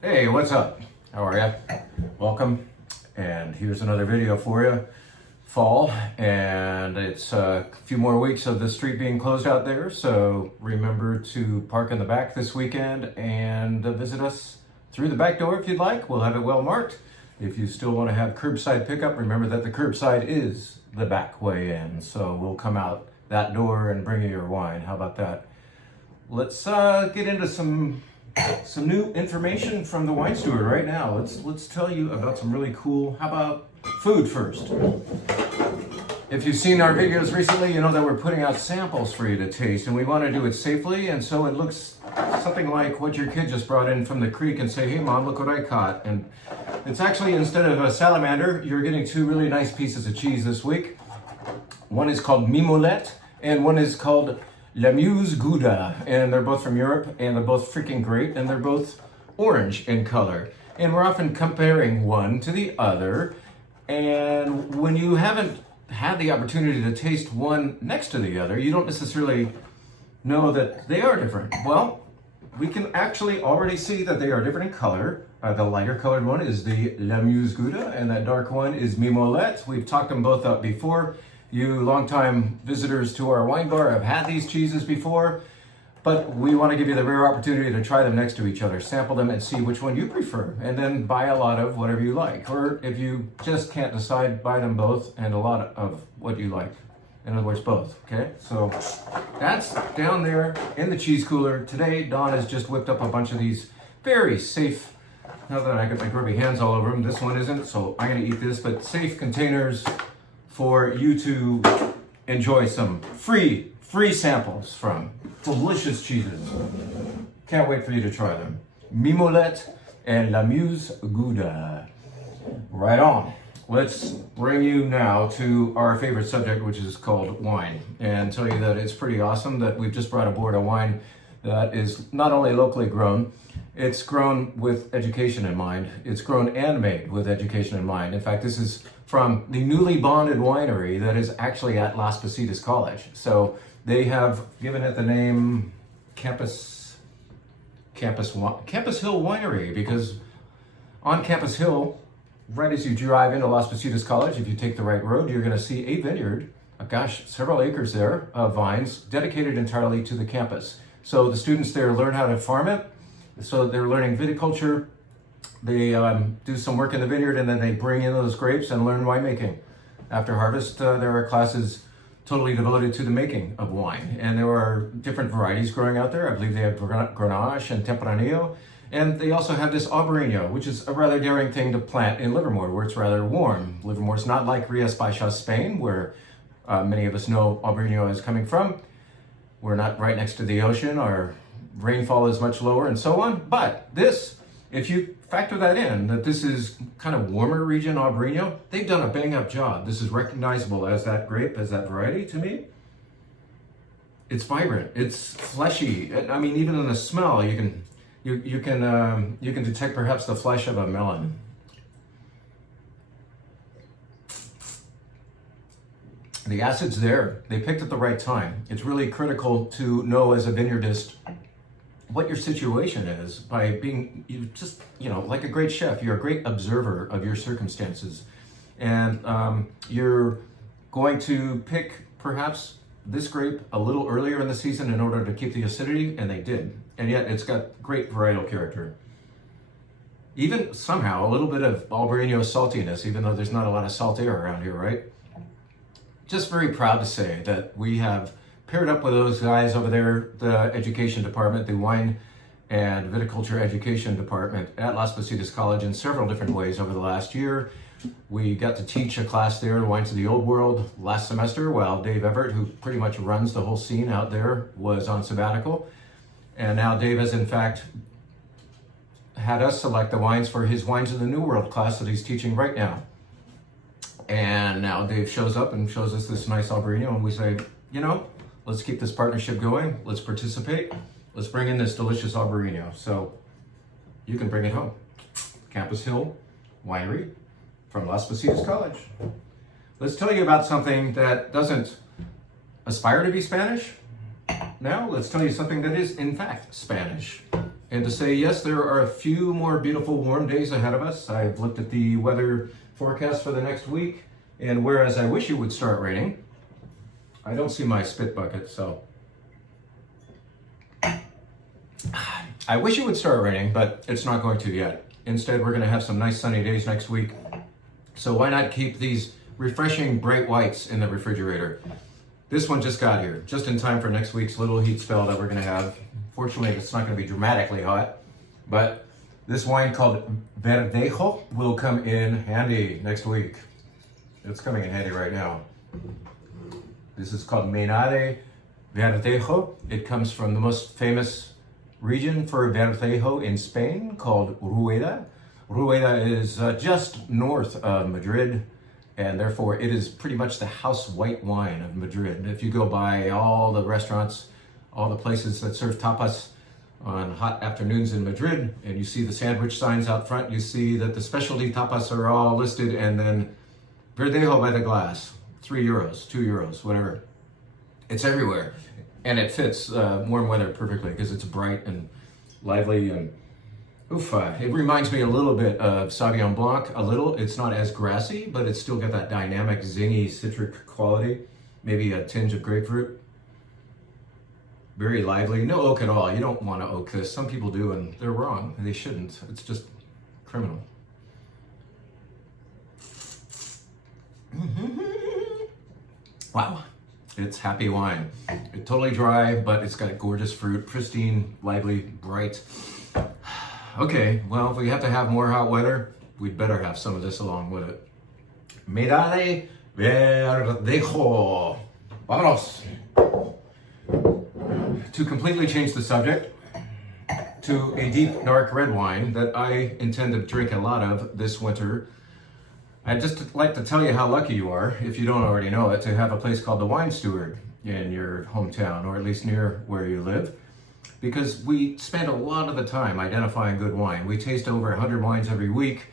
Hey, what's up? How are ya? Welcome. And here's another video for you. Fall, and it's a few more weeks of the street being closed out there, so remember to park in the back this weekend and visit us through the back door if you'd like. We'll have it well marked. If you still want to have curbside pickup, remember that the curbside is the back way in, so we'll come out that door and bring you your wine. How about that? Let's get into some new information from the wine steward right now. Let's tell you about some really cool. How about food first? If you've seen our videos recently, you know that we're putting out samples for you to taste, and we want to do it safely. And so it looks something like what your kid just brought in from the creek and say, "Hey, Mom, look what I caught." And it's actually, instead of a salamander, you're getting two really nice pieces of cheese this week. One is called Mimolette, and one is called La Muse Gouda, and they're both from Europe, and they're both freaking great, and they're both orange in color. And we're often comparing one to the other, and when you haven't had the opportunity to taste one next to the other, you don't necessarily know that they are different. Well, we can actually already see that they are different in color. The lighter colored one is the La Muse Gouda, and that dark one is Mimolette. We've talked them both up before. You longtime visitors to our wine bar have had these cheeses before, but we want to give you the rare opportunity to try them next to each other, sample them and see which one you prefer, and then buy a lot of whatever you like. Or if you just can't decide, buy them both and a lot of what you like. In other words, both, okay? So that's down there in the cheese cooler. Today, Dawn has just whipped up a bunch of these very safe, now that I got my grubby hands all over them, this one isn't, so I'm gonna eat this, but safe containers for you to enjoy some free samples from delicious cheeses. Can't wait for you to try them. Mimolette and La Muse Gouda. Right on. Let's bring you now to our favorite subject, which is called wine, and tell you that it's pretty awesome that we've just brought aboard a wine that is not only locally grown, it's grown with education in mind. It's grown and made with education in mind. In fact, this is from the newly bonded winery that is actually at Las Positas College. So they have given it the name Campus Hill Winery, because on Campus Hill, right as you drive into Las Positas College, if you take the right road, you're going to see a vineyard, several acres there of vines dedicated entirely to the campus. So the students there learn how to farm it. So they're learning viticulture. They do some work in the vineyard, and then they bring in those grapes and learn winemaking. After harvest, there are classes totally devoted to the making of wine. And there are different varieties growing out there. I believe they have Grenache and Tempranillo. And they also have this Albarino, which is a rather daring thing to plant in Livermore, where it's rather warm. Livermore's not like Rías Baixas, Spain, where many of us know Albarino is coming from. We're not right next to the ocean. Our rainfall is much lower and so on. But this, if you factor that in, that this is kind of warmer region Albarino, they've done a bang-up job. This is recognizable as that grape, as that variety to me. It's vibrant, it's fleshy. I mean, even in the smell, you can detect perhaps the flesh of a melon. The acid's there. They picked at the right time. It's really critical to know as a vineyardist what your situation is by being like a great chef. You're a great observer of your circumstances, and you're going to pick perhaps this grape a little earlier in the season in order to keep the acidity, and they did, and yet it's got great varietal character. Even somehow a little bit of Albarino saltiness, even though there's not a lot of salt air around here, right? Just very proud to say that we have paired up with those guys over there, the education department, the wine and viticulture education department at Las Positas College, in several different ways over the last year. We got to teach a class there, Wines of the Old World, last semester, while Dave Everett, who pretty much runs the whole scene out there, was on sabbatical. And now Dave has in fact had us select the wines for his Wines of the New World class that he's teaching right now. And now Dave shows up and shows us this nice Albarino, and we say, let's keep this partnership going. Let's participate. Let's bring in this delicious Albarino. So you can bring it home. Campus Hill Winery from Las Positas College. Let's tell you about something that doesn't aspire to be Spanish. Now let's tell you something that is in fact Spanish. and to say, yes, there are a few more beautiful warm days ahead of us. I've looked at the weather forecast for the next week, and whereas I wish it would start raining, I don't see my spit bucket, so. I wish it would start raining, but it's not going to yet. Instead, we're going to have some nice sunny days next week. So why not keep these refreshing bright whites in the refrigerator? This one just got here, just in time for next week's little heat spell that we're going to have. Fortunately, it's not going to be dramatically hot, but this wine called Verdejo will come in handy next week. It's coming in handy right now. This is called Menade Verdejo. It comes from the most famous region for Verdejo in Spain called Rueda. Rueda is just north of Madrid, and therefore it is pretty much the house white wine of Madrid. If you go by all the restaurants, all the places that serve tapas on hot afternoons in Madrid, and you see the sandwich signs out front, you see that the specialty tapas are all listed, and then Verdejo by the glass, 3 euros, 2 euros, whatever. It's everywhere. And it fits warm weather perfectly because it's bright and lively and it reminds me a little bit of Sauvignon Blanc, a little. It's not as grassy, but it's still got that dynamic, zingy, citric quality. Maybe a tinge of grapefruit. Very lively. No oak at all. You don't want to oak this. Some people do, and they're wrong. They shouldn't. It's just criminal. Wow. It's happy wine. It's totally dry, but it's got gorgeous fruit, pristine, lively, bright. Okay, well, if we have to have more hot weather, we'd better have some of this along with it. Menade Verdejo. Vámonos. To completely change the subject to a deep, dark red wine that I intend to drink a lot of this winter. I'd just like to tell you how lucky you are, if you don't already know it, to have a place called the Wine Steward in your hometown, or at least near where you live, because we spend a lot of the time identifying good wine. We taste over 100 wines every week.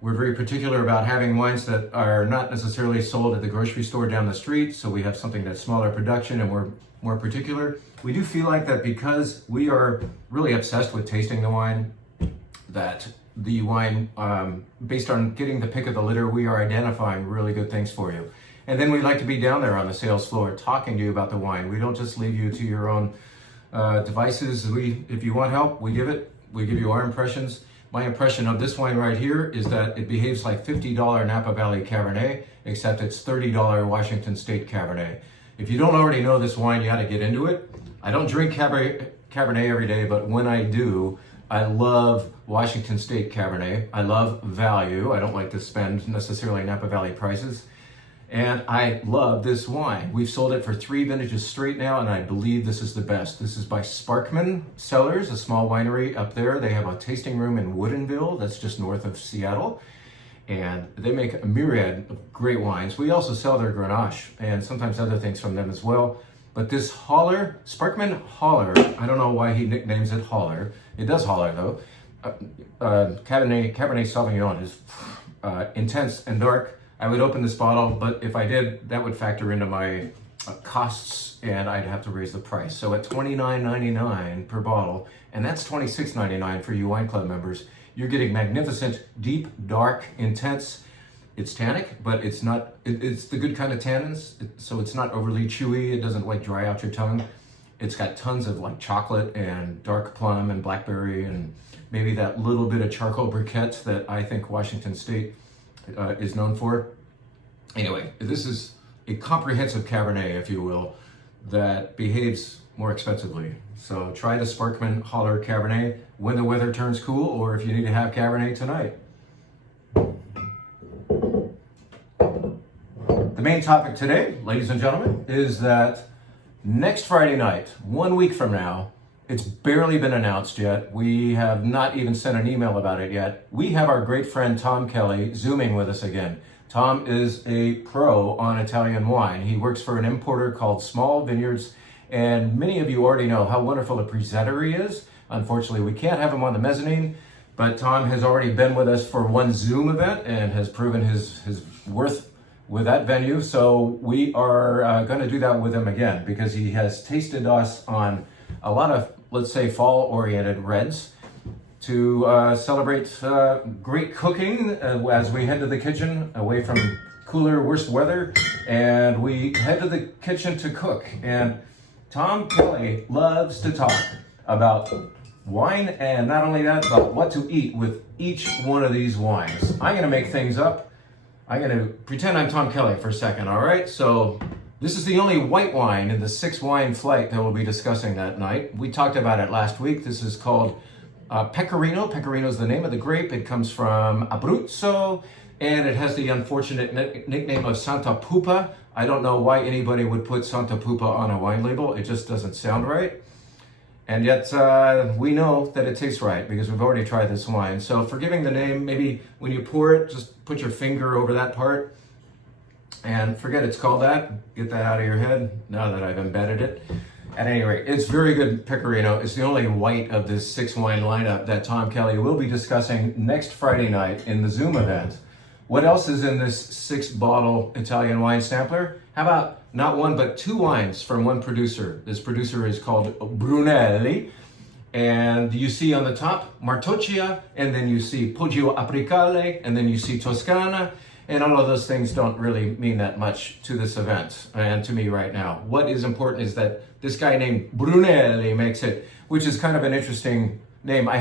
We're very particular about having wines that are not necessarily sold at the grocery store down the street, so we have something that's smaller production and we're more particular. We do feel like that because we are really obsessed with tasting the wine, that the wine, based on getting the pick of the litter, we are identifying really good things for you. And then we like to be down there on the sales floor talking to you about the wine. We don't just leave you to your own devices. If you want help, we give it. We give you our impressions. My impression of this wine right here is that it behaves like $50 Napa Valley Cabernet, except it's $30 Washington State Cabernet. If you don't already know this wine, you got to get into it. I don't drink Cabernet every day, but when I do, I love Washington State Cabernet. I love value. I don't like to spend necessarily Napa Valley prices. And I love this wine. We've sold it for 3 vintages straight now, and I believe this is the best. This is by Sparkman Cellars, a small winery up there. They have a tasting room in Woodinville, that's just north of Seattle. And they make a myriad of great wines. We also sell their Grenache and sometimes other things from them as well. But this Holler, Sparkman Holler, I don't know why he nicknames it Holler. It does holler though. Cabernet Sauvignon is intense and dark. I would open this bottle, but if I did, that would factor into my costs and I'd have to raise the price. So at $29.99 per bottle, and that's $26.99 for you wine club members, you're getting magnificent, deep, dark, intense. It's tannic, but it's not, it's the good kind of tannins. So it's not overly chewy. It doesn't like dry out your tongue. It's got tons of like chocolate and dark plum and blackberry and maybe that little bit of charcoal briquette that I think Washington State is known for. Anyway, this is a comprehensive Cabernet, if you will, that behaves more expensively. So try the Sparkman Holler Cabernet when the weather turns cool, or if you need to have Cabernet tonight. The main topic today, ladies and gentlemen, is that next Friday night, 1 week from now, it's barely been announced yet. We have not even sent an email about it yet. We have our great friend Tom Kelly Zooming with us again. Tom is a pro on Italian wine. He works for an importer called Small Vineyards, and many of you already know how wonderful a presenter he is. Unfortunately, we can't have him on the mezzanine, but Tom has already been with us for one Zoom event and has proven his worth with that venue. So we are going to do that with him again because he has tasted us on a lot of let's say, fall-oriented reds to celebrate great cooking as we head to the kitchen away from cooler, worse weather, and we head to the kitchen to cook. And Tom Kelly loves to talk about wine, and not only that, but what to eat with each one of these wines. I'm gonna make things up. I'm gonna pretend I'm Tom Kelly for a second, all right? So this is the only white wine in the 6-wine flight that we'll be discussing that night. We talked about it last week. This is called Pecorino. Pecorino is the name of the grape. It comes from Abruzzo, and it has the unfortunate nickname of Santa Pupa. I don't know why anybody would put Santa Pupa on a wine label. It just doesn't sound right. And yet we know that it tastes right because we've already tried this wine. So forgiving the name, maybe when you pour it, just put your finger over that part and forget it's called that. Get that out of your head now that I've embedded it. At any rate, it's very good Pecorino. It's the only white of this 6-wine lineup that Tom Kelly will be discussing next Friday night in the Zoom event. What else is in this 6-bottle Italian wine sampler? How about not one, but 2 wines from one producer. This producer is called Brunelli. And you see on the top, Martocchia, and then you see Poggio Apricale, and then you see Toscana. And all of those things don't really mean that much to this event and to me right now. What is important is that this guy named Brunelli makes it, which is kind of an interesting name. I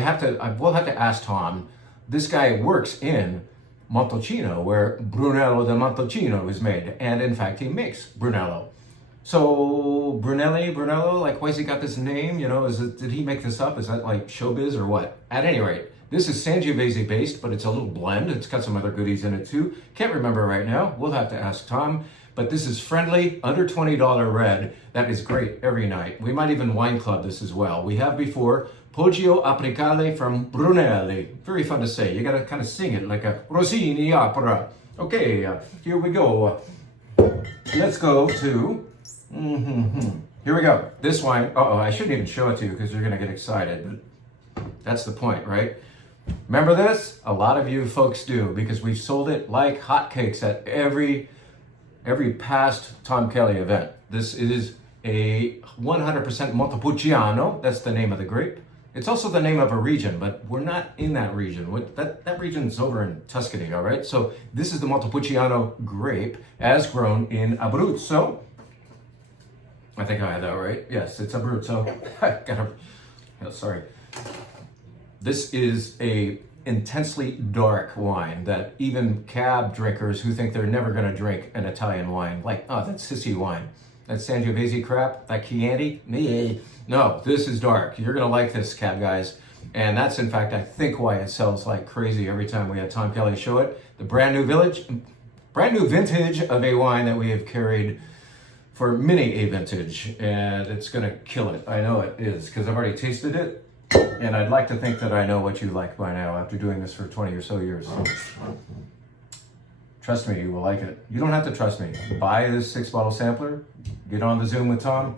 will have to ask Tom. This guy works in Montalcino, where Brunello del Montalcino is made. And in fact, he makes Brunello. So Brunello, like, why's he got this name? You know, did he make this up? Is that like showbiz or what? At any rate, this is Sangiovese based, but it's a little blend. It's got some other goodies in it too. Can't remember right now. We'll have to ask Tom. But this is friendly, under $20 red. That is great every night. We might even wine club this as well. We have before Poggio Apricale from Brunelli. Very fun to say. You gotta kind of sing it like a Rossini opera. Okay, here we go. Let's go to, here we go. This wine, I shouldn't even show it to you because you're gonna get excited, but that's the point, right? Remember this? A lot of you folks do, because we've sold it like hotcakes at every past Tom Kelly event. This is a 100% Montepulciano. That's the name of the grape. It's also the name of a region, but we're not in that region. That region's over in Tuscany, all right? So this is the Montepulciano grape as grown in Abruzzo. I think I had that right. Yes, it's Abruzzo. Sorry. This is a intensely dark wine that even cab drinkers who think they're never going to drink an Italian wine, like, oh, that's sissy wine. That Sangiovese crap, that Chianti, no, this is dark. You're going to like this, cab guys. And that's, in fact, I think why it sells like crazy every time we have Tom Kelly show it. The brand new vintage of a wine that we have carried for many a vintage, and it's going to kill it. I know it is, because I've already tasted it. And I'd like to think that I know what you like by now after doing this for 20 or so years. Trust me, you will like it. You don't have to trust me. Buy this 6-bottle sampler, get on the Zoom with Tom,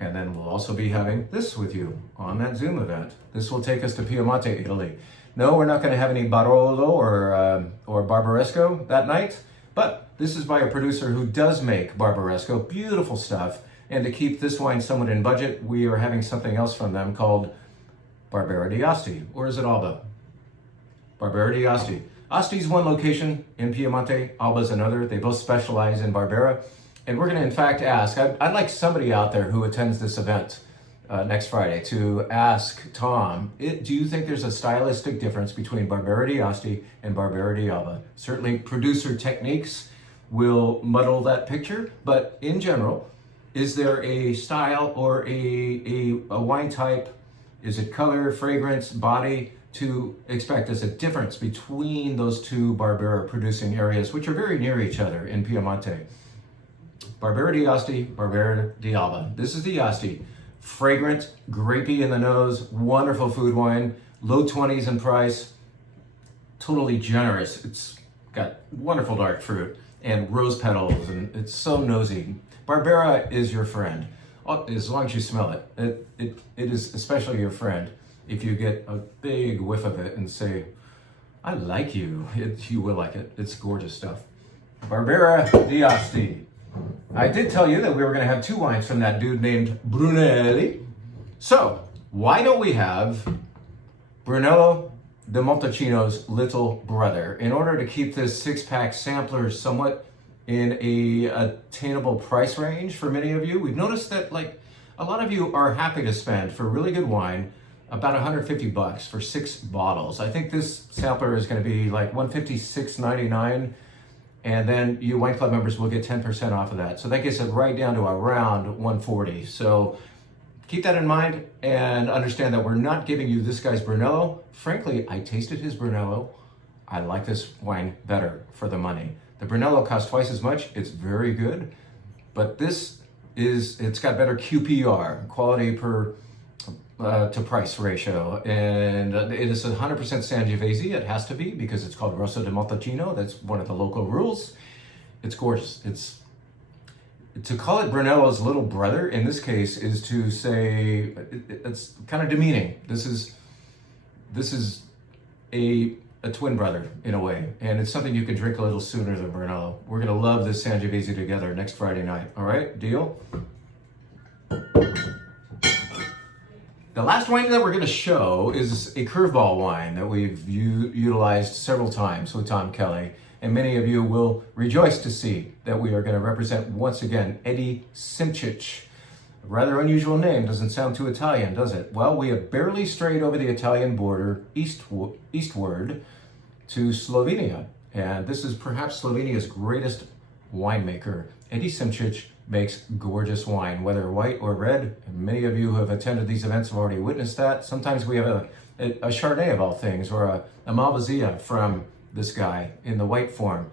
and then we'll also be having this with you on that Zoom event. This will take us to Piemonte, Italy. No, we're not going to have any Barolo or Barbaresco that night, but this is by a producer who does make Barbaresco. Beautiful stuff. And to keep this wine somewhat in budget, we are having something else from them called Barbera di Asti. Or is it Alba? Barbera di Asti. Asti's one location in Piemonte, Alba's another. They both specialize in Barbera. And we're going to, in fact, ask, I'd like somebody out there who attends this event next Friday to ask Tom, do you think there's a stylistic difference between Barbera di Asti and Barbera di Alba? Certainly producer techniques will muddle that picture, but in general, is there a style or a wine type? Is it color, fragrance, body to expect as a difference between those two Barbera producing areas, which are very near each other in Piemonte? Barbera di Asti, Barbera di Alba. This is the Asti. Fragrant, grapey in the nose, wonderful food wine, low 20s in price, totally generous. It's got wonderful dark fruit and rose petals, and it's so nosy. Barbera is your friend, as long as you smell it. It is especially your friend if you get a big whiff of it and say, I like you. You will like it. It's gorgeous stuff. Barbera di Asti. I did tell you that we were going to have 2 wines from that dude named Brunelli. So, why don't we have Brunello de Montalcino's little brother in order to keep this six-pack sampler somewhat in a attainable price range for many of you? We've noticed that like a lot of you are happy to spend for really good wine about $150 for 6 bottles. I think this sampler is going to be like $156.99, and then you Wine Club members will get 10% off of that. So that gets it right down to around $140. So keep that in mind and understand that we're not giving you this guy's Brunello. Frankly, I tasted his Brunello. I like this wine better for the money. The Brunello costs twice as much. It's very good, but it's got better QPR, quality per to price ratio, and it is 100% Sangiovese. It has to be because it's called Rosso di Montalcino. That's one of the local rules. It's gorgeous. To call it Brunello's little brother in this case is to say it's kind of demeaning. This is a twin brother in a way, and it's something you can drink a little sooner than Brunello. We're gonna love this Sangiovese together next Friday night. All right, deal? The last wine that we're going to show is a curveball wine that we've utilized several times with Tom Kelly, and many of you will rejoice to see that we are going to represent once again Eddie Simčić. A rather unusual name, doesn't sound too Italian, does it? Well, we have barely strayed over the Italian border eastward to Slovenia, and this is perhaps Slovenia's greatest winemaker. Eddie Simčić makes gorgeous wine, whether white or red. And many of you who have attended these events have already witnessed that. Sometimes we have a Chardonnay of all things, or a Malvasia from this guy in the white form.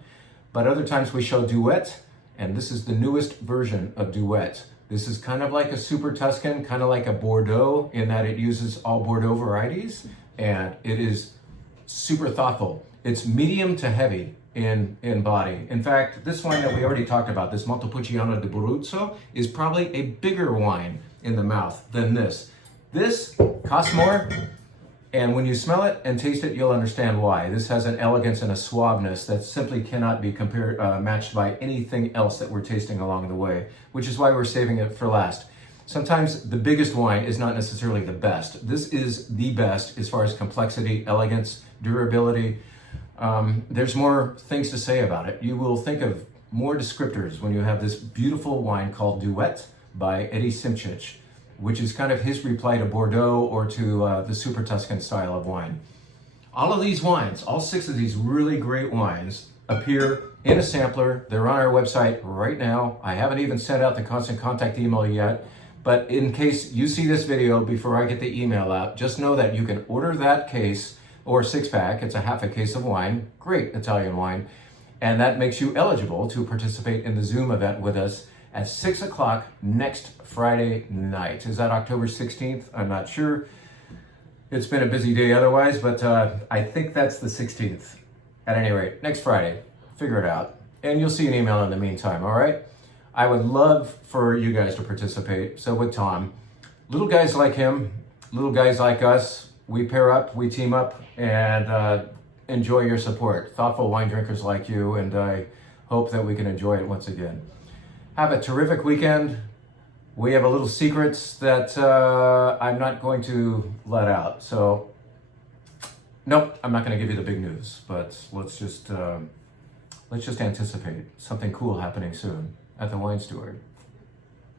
But other times we show Duet, and this is the newest version of Duet. This is kind of like a Super Tuscan, kind of like a Bordeaux, in that it uses all Bordeaux varieties, and it is super thoughtful. It's medium to heavy in body. In fact, this wine that we already talked about, this Montepulciano d'Abruzzo, is probably a bigger wine in the mouth than this. This costs more, and when you smell it and taste it, you'll understand why. This has an elegance and a suaveness that simply cannot be matched by anything else that we're tasting along the way, which is why we're saving it for last. Sometimes the biggest wine is not necessarily the best. This is the best as far as complexity, elegance, durability. There's more things to say about it. You will think of more descriptors when you have this beautiful wine called Duet by Eddie Simčić, which is kind of his reply to Bordeaux or to the Super Tuscan style of wine. All of these wines, all 6 of these really great wines, appear in a sampler. They're on our website right now. I haven't even sent out the constant contact email yet, but in case you see this video before I get the email out, just know that you can order that case or 6-pack. It's a half a case of wine, great Italian wine, and that makes you eligible to participate in the Zoom event with us at 6 o'clock next Friday night. Is that October 16th? I'm not sure. It's been a busy day otherwise, but I think that's the 16th. At any rate, next Friday, figure it out. And you'll see an email in the meantime, all right? I would love for you guys to participate. So with Tom, little guys like him, little guys like us, we pair up, we team up, and enjoy your support. Thoughtful wine drinkers like you, and I hope that we can enjoy it once again. Have a terrific weekend. We have a little secrets that I'm not going to let out. So, nope, I'm not going to give you the big news, but let's just anticipate something cool happening soon at the Wine Steward.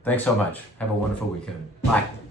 Thanks so much. Have a wonderful weekend. Bye.